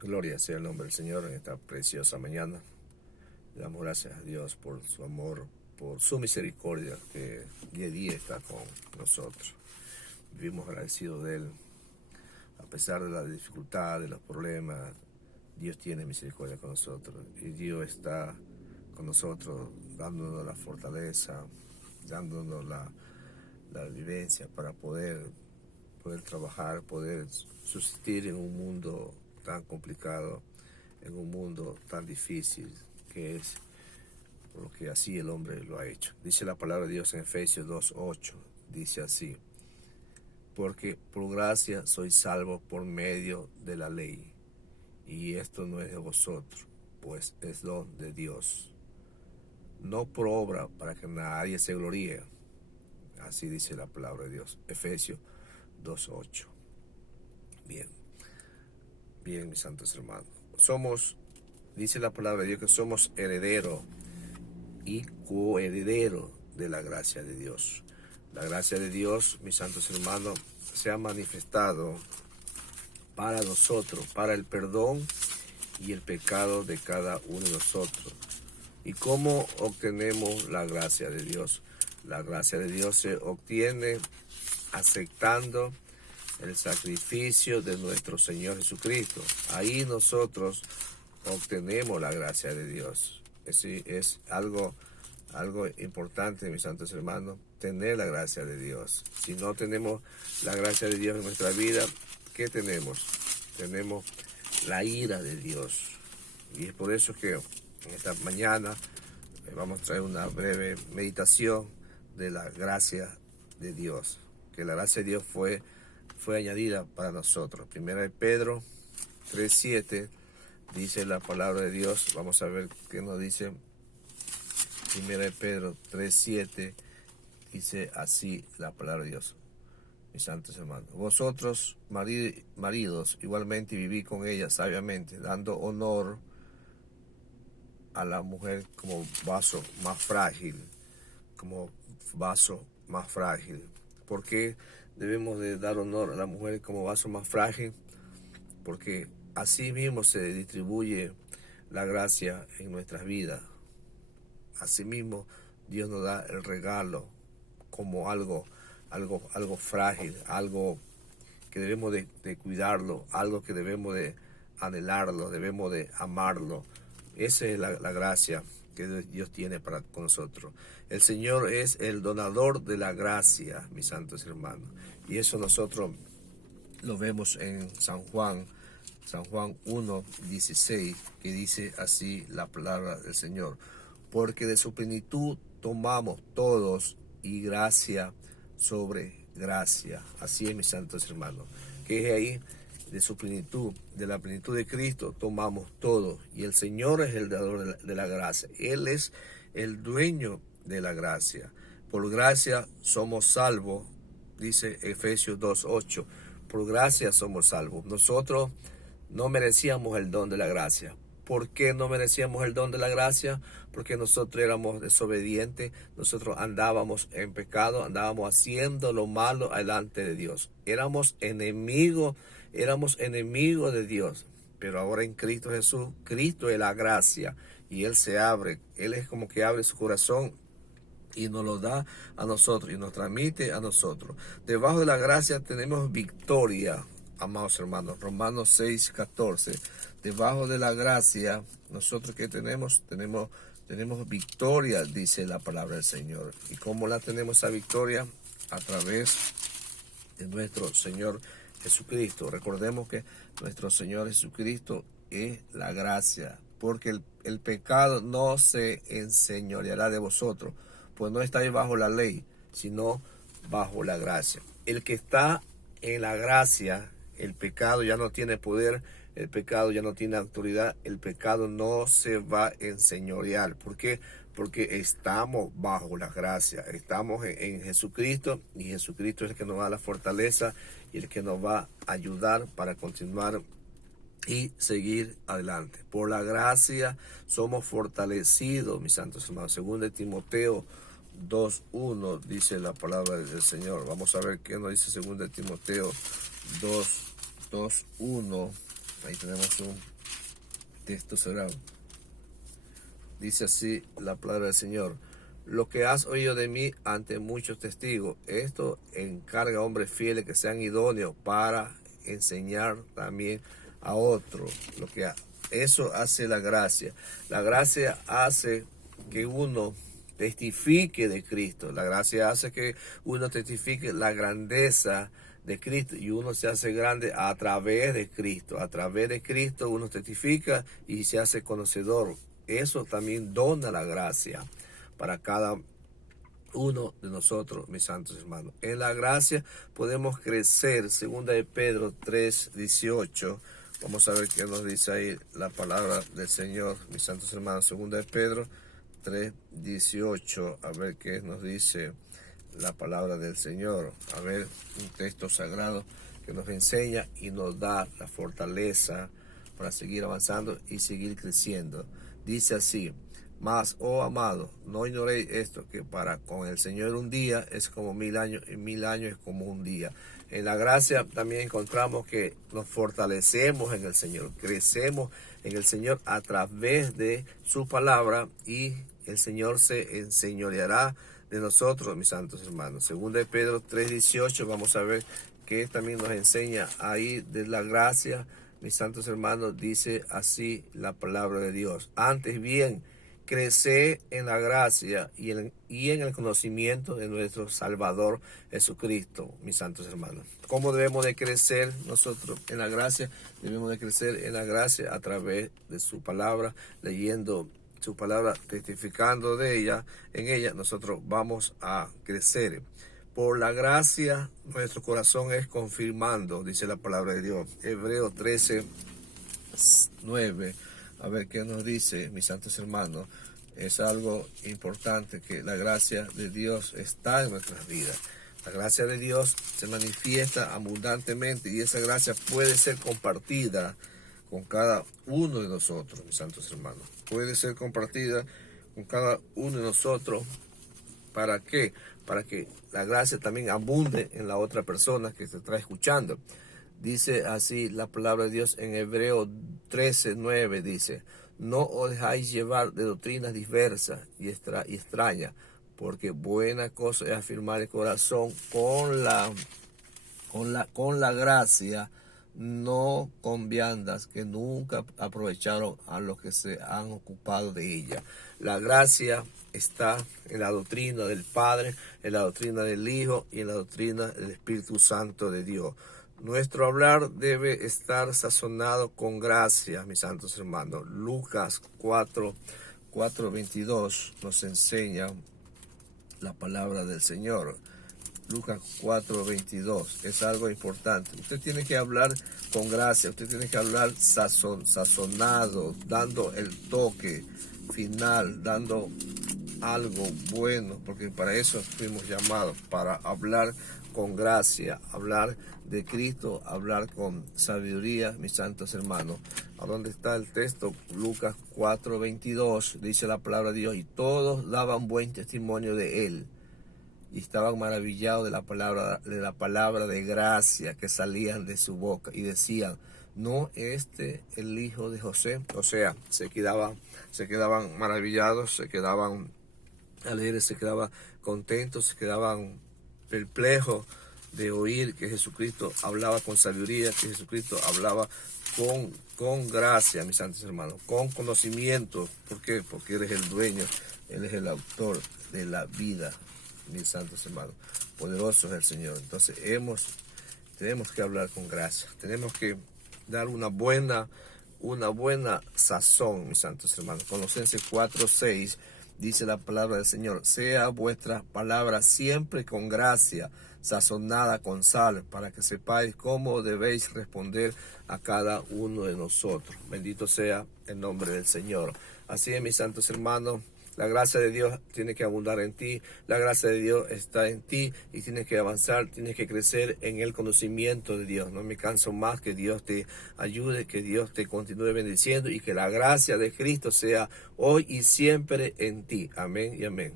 Gloria sea el nombre del Señor en esta preciosa mañana. Le damos gracias a Dios por su amor, por su misericordia que día a día está con nosotros. Vivimos agradecidos de Él. A pesar de la dificultad, de los problemas, Dios tiene misericordia con nosotros. Y Dios está con nosotros dándonos la fortaleza, dándonos la vivencia para poder trabajar, poder subsistir en un mundo tan complicado, en un mundo tan difícil que es, porque así el hombre lo ha hecho. Dice la palabra de Dios en Efesios 2:8, dice así: porque por gracia sois salvos por medio de la ley, y esto no es de vosotros, pues es don de Dios, no por obra para que nadie se gloríe. Así dice la palabra de Dios, Efesios 2:8. Bien, mis santos hermanos. Dice la palabra de Dios que somos herederos y coherederos de la gracia de Dios. La gracia de Dios, mis santos hermanos, se ha manifestado para nosotros, para el perdón y el pecado de cada uno de nosotros. ¿Y cómo obtenemos la gracia de Dios? La gracia de Dios se obtiene aceptando el sacrificio de nuestro Señor Jesucristo. Ahí nosotros obtenemos la gracia de Dios. Es algo importante, mis santos hermanos, tener la gracia de Dios. Si no tenemos la gracia de Dios en nuestra vida, ¿qué tenemos? Tenemos la ira de Dios. Y es por eso que en esta mañana vamos a traer una breve meditación de la gracia de Dios. Que la gracia de Dios fue añadida para nosotros. Primera de Pedro 3:7 dice la palabra de Dios. Vamos a ver qué nos dice. Primera de Pedro 3:7 dice así la palabra de Dios. Mis santos hermanos, vosotros maridos igualmente vivid con ella sabiamente, dando honor a la mujer como vaso más frágil, ¿Por qué debemos de dar honor a la mujer como vaso más frágil? Porque así mismo se distribuye la gracia en nuestras vidas. Así mismo Dios nos da el regalo como algo frágil, algo que debemos de cuidarlo, algo que debemos de anhelarlo, debemos de amarlo. Esa es la gracia que Dios tiene con nosotros. El Señor es el donador de la gracia, mis santos hermanos. Y eso nosotros lo vemos en San Juan 1:16, que dice así la palabra del Señor. Porque de su plenitud tomamos todos y gracia sobre gracia. Así es, mis santos hermanos. Que es ahí, de su plenitud, de la plenitud de Cristo, tomamos todo. Y el Señor es el dador de la gracia. Él es el dueño de la gracia. Por gracia somos salvos, dice Efesios 2:8. Por gracia somos salvos. Nosotros no merecíamos el don de la gracia. ¿Por qué no merecíamos el don de la gracia? Porque nosotros éramos desobedientes, nosotros andábamos en pecado, andábamos haciendo lo malo delante de Dios. Éramos enemigos de Dios. Pero ahora en Cristo Jesús, Cristo es la gracia y Él se abre, Él es como que abre su corazón y nos lo da a nosotros y nos transmite a nosotros. Debajo de la gracia tenemos victoria, amados hermanos. Romanos 6:14. Debajo de la gracia, nosotros que tenemos victoria, dice la palabra del Señor. ¿Y cómo la tenemos esa victoria? A través de nuestro Señor Jesucristo. Recordemos que nuestro Señor Jesucristo es la gracia, porque el pecado no se enseñoreará de vosotros, pues no estáis bajo la ley, sino bajo la gracia. El que está en la gracia, el pecado ya no tiene poder, el pecado ya no tiene autoridad, el pecado no se va a enseñorear. ¿Por qué? Porque estamos bajo la gracia, estamos en Jesucristo, y Jesucristo es el que nos da la fortaleza y el que nos va a ayudar para continuar y seguir adelante. Por la gracia somos fortalecidos, mis santos hermanos. Según de Timoteo 2:1 dice la palabra del Señor. Vamos a ver qué nos dice según de Timoteo 2:1. Ahí tenemos un texto sagrado. Dice así la palabra del Señor: lo que has oído de mí ante muchos testigos, esto encarga a hombres fieles que sean idóneos para enseñar también a otros. Eso hace la gracia. La gracia hace que uno testifique de Cristo. La gracia hace que uno testifique la grandeza de Cristo, y uno se hace grande a través de Cristo. A través de Cristo uno testifica y se hace conocedor. Eso también dona la gracia para cada uno de nosotros, mis santos hermanos. En la gracia podemos crecer. Segunda de Pedro 3:18. Vamos a ver qué nos dice ahí la palabra del Señor, mis santos hermanos. Segunda de Pedro 3:18. A ver qué nos dice la palabra del Señor. A ver, un texto sagrado que nos enseña y nos da la fortaleza para seguir avanzando y seguir creciendo. Dice así: mas, oh amado, no ignoréis esto, que para con el Señor un día es como 1000 años, y 1000 años es como un día. En la gracia también encontramos que nos fortalecemos en el Señor, crecemos en el Señor a través de su palabra, y el Señor se enseñoreará de nosotros, mis santos hermanos. Segunda de Pedro 3:18, vamos a ver que también nos enseña ahí de la gracia, mis santos hermanos. Dice así la palabra de Dios: antes bien, crece en la gracia y en el conocimiento de nuestro Salvador Jesucristo, mis santos hermanos. ¿Cómo debemos de crecer nosotros en la gracia? Debemos de crecer en la gracia a través de su palabra, leyendo su palabra, testificando de ella. En ella nosotros vamos a crecer. Por la gracia nuestro corazón es confirmando, dice la palabra de Dios. Hebreos 13:9. A ver qué nos dice, mis santos hermanos. Es algo importante que la gracia de Dios está en nuestras vidas. La gracia de Dios se manifiesta abundantemente, y esa gracia puede ser compartida con cada uno de nosotros, mis santos hermanos. Puede ser compartida con cada uno de nosotros. ¿Para qué? Para que la gracia también abunde en la otra persona que se está escuchando. Dice así la palabra de Dios en Hebreos 13:9. Dice: no os dejáis llevar de doctrinas diversas y extrañas, porque buena cosa es afirmar el corazón con la gracia, no con viandas que nunca aprovecharon a los que se han ocupado de ella. La gracia está en la doctrina del Padre, en la doctrina del Hijo y en la doctrina del Espíritu Santo de Dios. Nuestro hablar debe estar sazonado con gracia, mis santos hermanos. Lucas 4:22 nos enseña la palabra del Señor. Lucas 4:22 es algo importante. Usted tiene que hablar con gracia, usted tiene que hablar sazonado, dando el toque final, dando algo bueno, porque para eso fuimos llamados, para hablar con gracia, hablar de Cristo, hablar con sabiduría, mis santos hermanos. ¿A dónde está el texto? Lucas 4:22, dice la palabra de Dios: y todos daban buen testimonio de él, y estaban maravillados de la palabra de gracia que salían de su boca, y decían: ¿no el hijo de José? O sea, se quedaban maravillados, se quedaban alegres, se quedaban contentos, se quedaban perplejos de oír que Jesucristo hablaba con sabiduría, que Jesucristo hablaba con gracia, mis santos hermanos, con conocimiento. ¿Por qué? Porque Él es el dueño, Él es el autor de la vida, mis santos hermanos. Poderoso es el Señor. Entonces tenemos que hablar con gracia, tenemos que dar una buena sazón, mis santos hermanos. Colosenses 4:6 dice la palabra del Señor: sea vuestra palabra siempre con gracia, sazonada con sal, para que sepáis cómo debéis responder a cada uno de nosotros. Bendito sea el nombre del Señor. Así es, mis santos hermanos. La gracia de Dios tiene que abundar en ti, la gracia de Dios está en ti, y tienes que avanzar, tienes que crecer en el conocimiento de Dios. No me canso más. Que Dios te ayude, que Dios te continúe bendiciendo, y que la gracia de Cristo sea hoy y siempre en ti. Amén y amén.